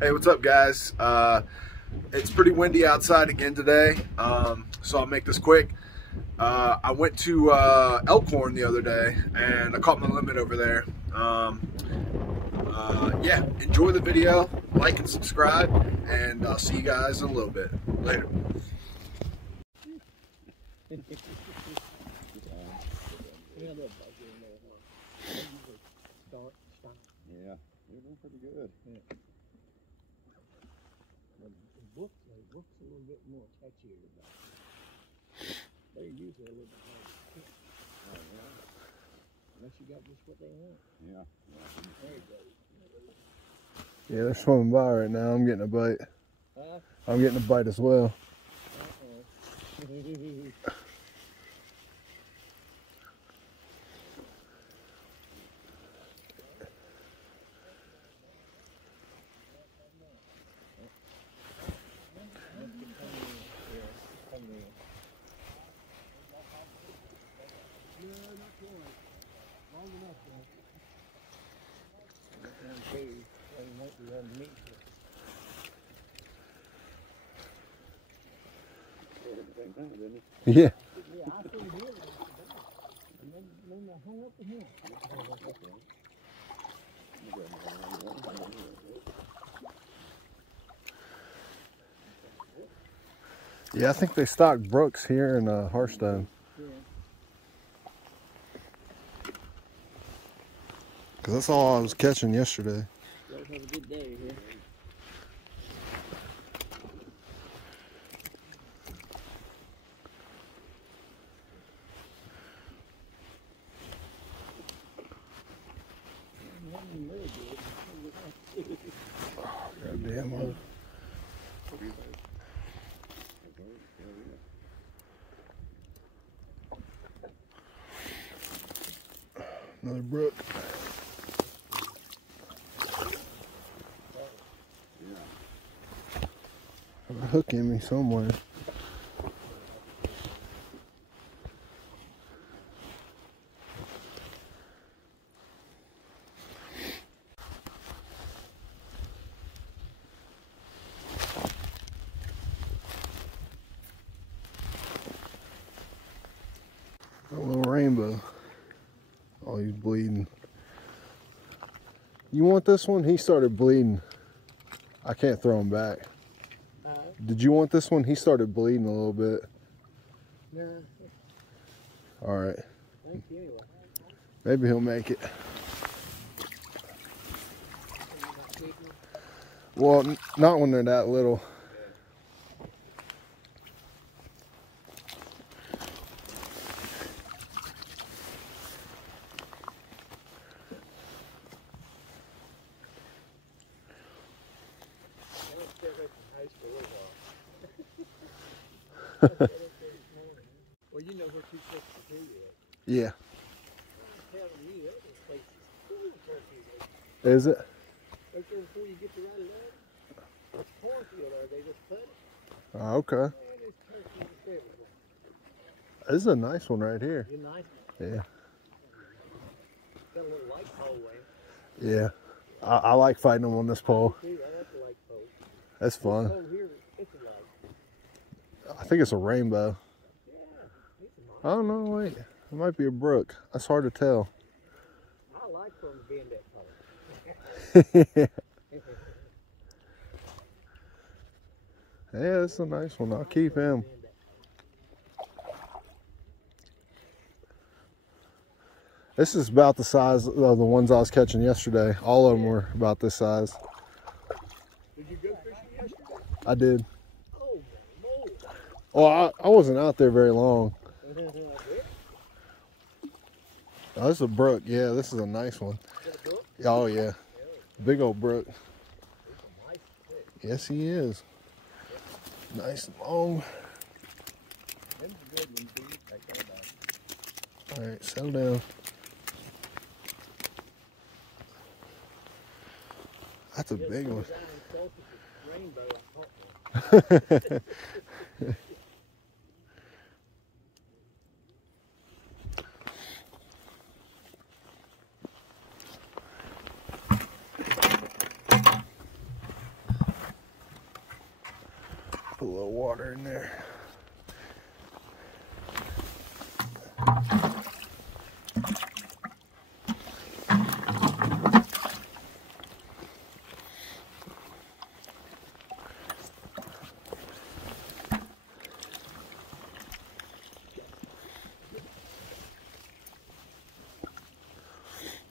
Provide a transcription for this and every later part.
Hey, what's up, guys? It's pretty windy outside again today, so I'll make this quick. I went to Elkhorn the other day, and I caught my limit over there. Yeah, enjoy the video, like and subscribe, and I'll see you guys in a little bit. Later. Yeah, you're doing pretty good. Yeah. Books a little bit more catchier. They're usually a little bit harder. Oh, yeah. Unless you got just what they want. Yeah. There you go. Yeah, they're swimming by right now. I'm getting a bite. I'm getting a bite as well. Yeah. Yeah, I see him. And then I hung up with him. Yeah, I think they stock brooks here in Harstone. Yeah. Because that's all I was catching yesterday. Y'all have a good day here. Goddamn. Another brook. Have a hook in me somewhere. A little rainbow. Oh, he's bleeding. You want this one? He started bleeding. I can't throw him back. Did you want this one? He started bleeding a little bit. No. All right. Thank you anyway. Maybe he'll make it. Well, not when they're that little. Well, you know where 262 is. Yeah. I'm telling you, that place is full of turkeys. Is it? Right there before you get to right left, there's a cornfield there. They just cut it. Oh, okay. Man, there's turkeys everywhere. This is a nice one right here. You're nice. Yeah. Got a little light pole in. Yeah. I like fighting them on this pole. See, I like the light pole. That's fun. This pole here, it's a light. I think it's a rainbow. Yeah, it's a nice. I don't know, wait. It might be a brook. That's hard to tell. I like for them being that color. Yeah, it's a nice one. I'll keep him. This is about the size of the ones I was catching yesterday. All of them were about this size. Did you go fishing yesterday? I did. Oh, my Lord. Well, I wasn't out there very long. Oh, this is a brook. Yeah, this is a nice one. Oh, yeah. Big old brook. Yes, he is. Nice and long. All right, settle down. That's a big one. Put a little water in there.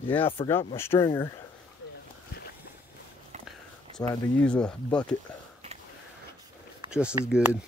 Yeah, I forgot my stringer, so I had to use a bucket. Just as good.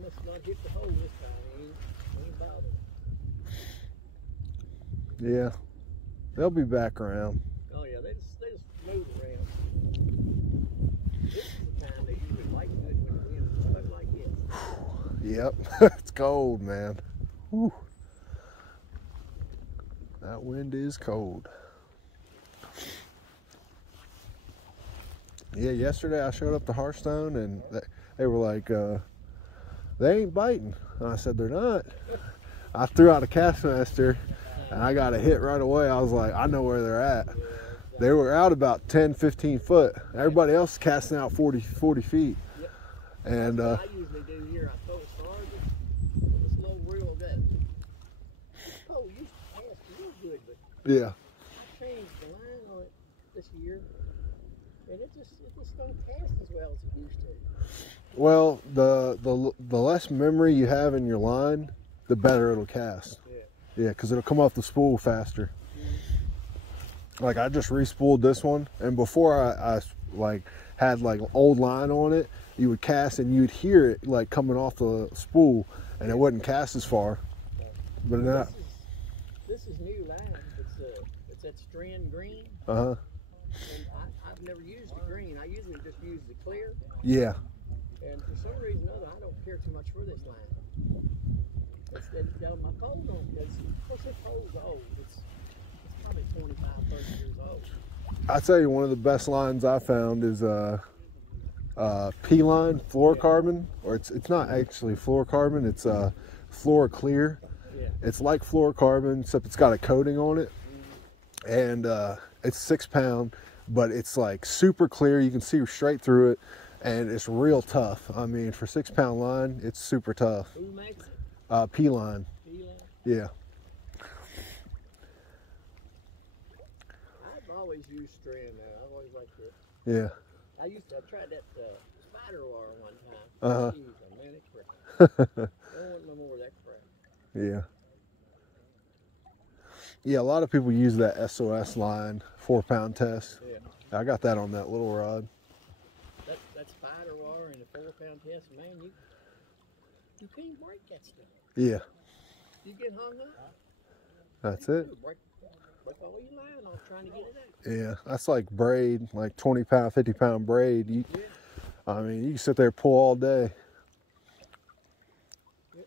Must not hit the hole this time. He ain't bothered. Yeah, they'll be back around. Oh yeah, they just move around. This is the time they usually like good when the wind's blowing like this. Yep, it's cold, man. Whew. That wind is cold. Yeah, yesterday I showed up to Hearthstone and they were like, they ain't biting. And I said, they're not. I threw out a Castmaster and I got a hit right away. I was like, I know where they're at. They were out about 10, 15 foot. Everybody else is casting out 40 feet. Yep. And I usually do here. I throw it hard, with a slow reel that. Oh, you used to cast real good, but yeah. I changed the line on it this year, and it just don't cast as well as it used to. Well, the less memory you have in your line, the better it'll cast. Yeah, because it'll come off the spool faster. Like I just re-spooled this one, and before I like had like old line on it, you would cast and you'd hear it like coming off the spool, and it wouldn't cast as far. But now this is new line. It's that strand green. And I've never used the green. I usually just use the clear. Yeah. And for some reason or other, I don't care too much for this line. My pole don't, because of course this pole's old. It's probably 25, 30 years old. I tell you, one of the best lines I found is P-line fluorocarbon, or it's not actually fluorocarbon, it's fluoroclear. Yeah. It's like fluorocarbon, except it's got a coating on it, and it's 6 pound, but it's like super clear. You can see straight through it, and it's real tough. I mean, for 6 pound line, it's super tough. Who makes it? P-line. P-line? Yeah. I've always used strand now. I've always liked it. Yeah. I tried that spider wire one time. Jeez, man, it cracked. I don't want no more of that crap. Yeah. Yeah, a lot of people use that SOS line 4 pound test. Yeah. I got that on that little rod. That spider wire and the 4 pound test, man, you can't break that stuff. Yeah. You get hung up. That's it. Break all your line off trying to get it out. Yeah, that's like braid, like 20 pound, 50 pound braid. Yeah. I mean, you can sit there and pull all day. Yep.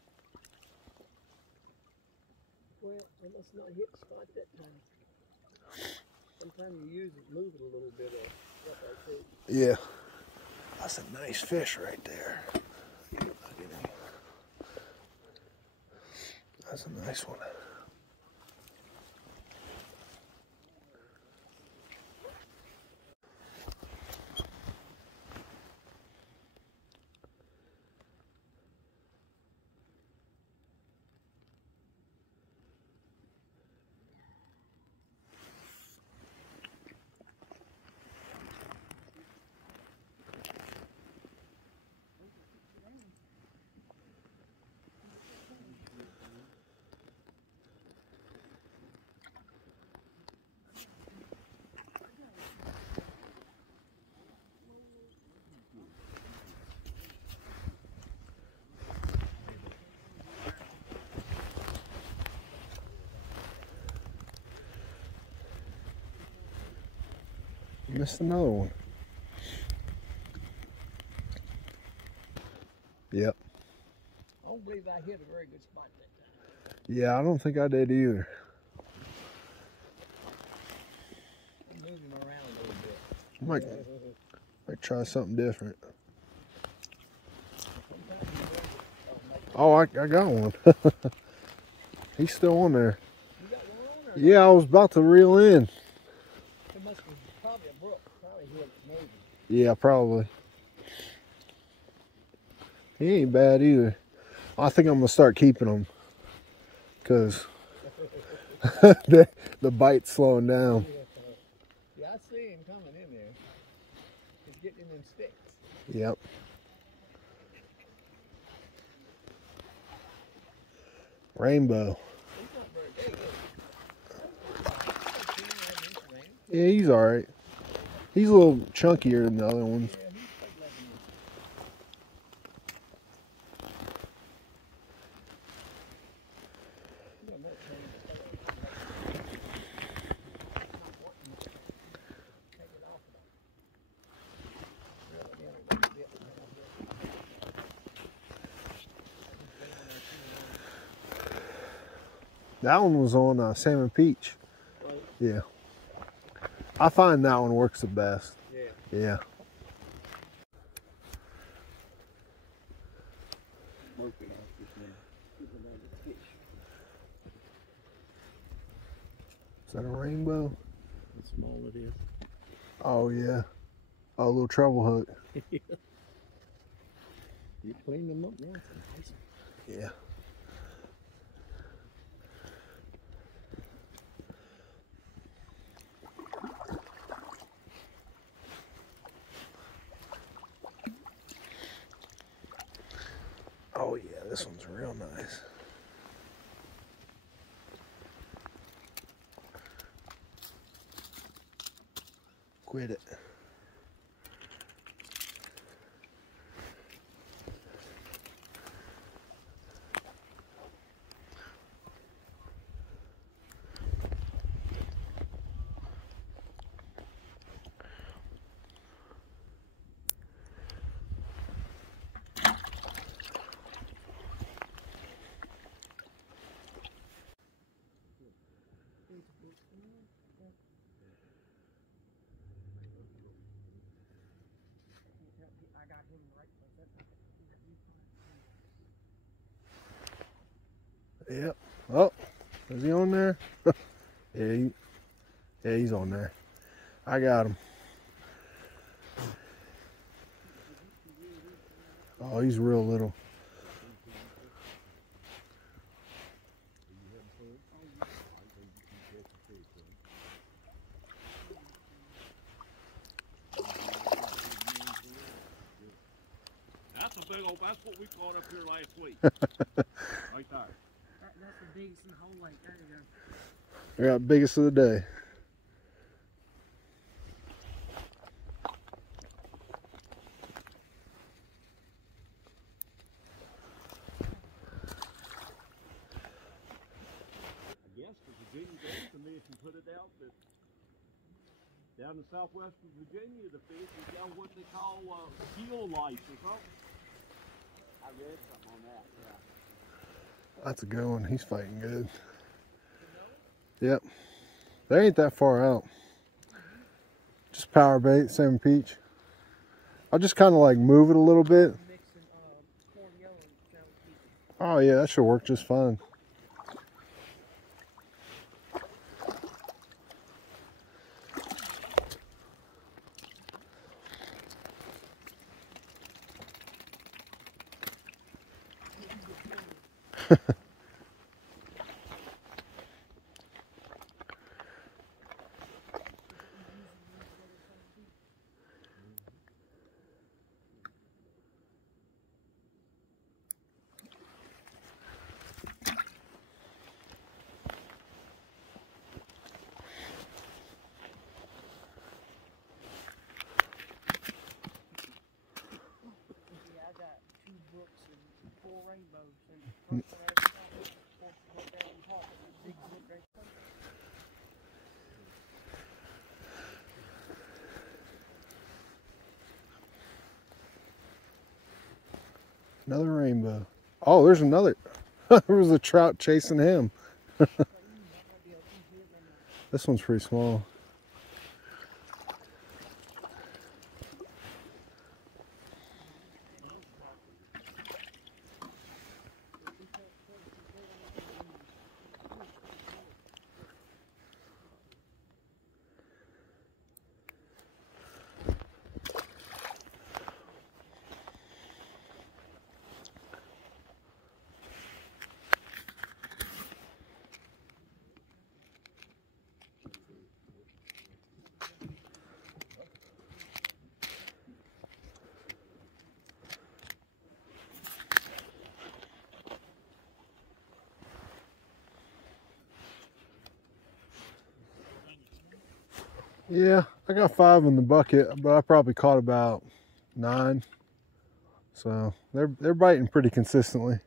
Well, it must not hit the spot that time. Sometimes you use it, move it a little bit or stuff like that. Yeah. That's a nice fish right there. Look at him. That's a nice one. Missed another one. Yep. I don't believe I hit a very good spot that time. Yeah, I don't think I did either. I'm moving around a little bit. Might try something different. Oh, I got one. He's still on there. You got one on or Yeah, I was about to reel in. it must be probably a brook. Probably hit it, maybe. Yeah, probably. He ain't bad either. I think I'm gonna start keeping him because the bite's slowing down. Yeah, I see him coming in there. He's getting in them sticks. Yep. Rainbow. He's not very big, is he? Yeah, he's all right. He's a little chunkier than the other ones. Yeah, he's like 11 inches. You don't know it's hanging the tail. Not wanting to take it off though. Reel it in a little bit and then I'll get it. That one was on Salmon Peach. Right. Yeah. I find that one works the best. Yeah. Yeah. Is that a rainbow? How small it is. Oh yeah. Oh, a little treble hook. You clean them up once. Nice. Yeah. Oh yeah, this one's real nice. Quit it. I got him right. Yep. Oh, is he on there? Yeah, he's on there. I got him. Oh, he's real little. That's a big old, that's what we caught up here last week. Right there. That's the biggest in the whole lake. There you go. I got biggest of the day. I guess the Virginia Game Commission put it out that down in southwestern Virginia, the fish is down what they call gill lice or something. I read something on that, yeah. That's a good one. He's fighting good. Yep. They ain't that far out. Just power bait, Salmon Peach. I'll just kind of like move it a little bit. Mixing corn yellow and salmon peach. Oh yeah, that should work just fine. Yeah, I got 2 brooks and 4 rainbows. So Another rainbow. Oh, there's another. There was a trout chasing him. This one's pretty small. Yeah, I got 5 in the bucket, but I probably caught about 9. So they're biting pretty consistently.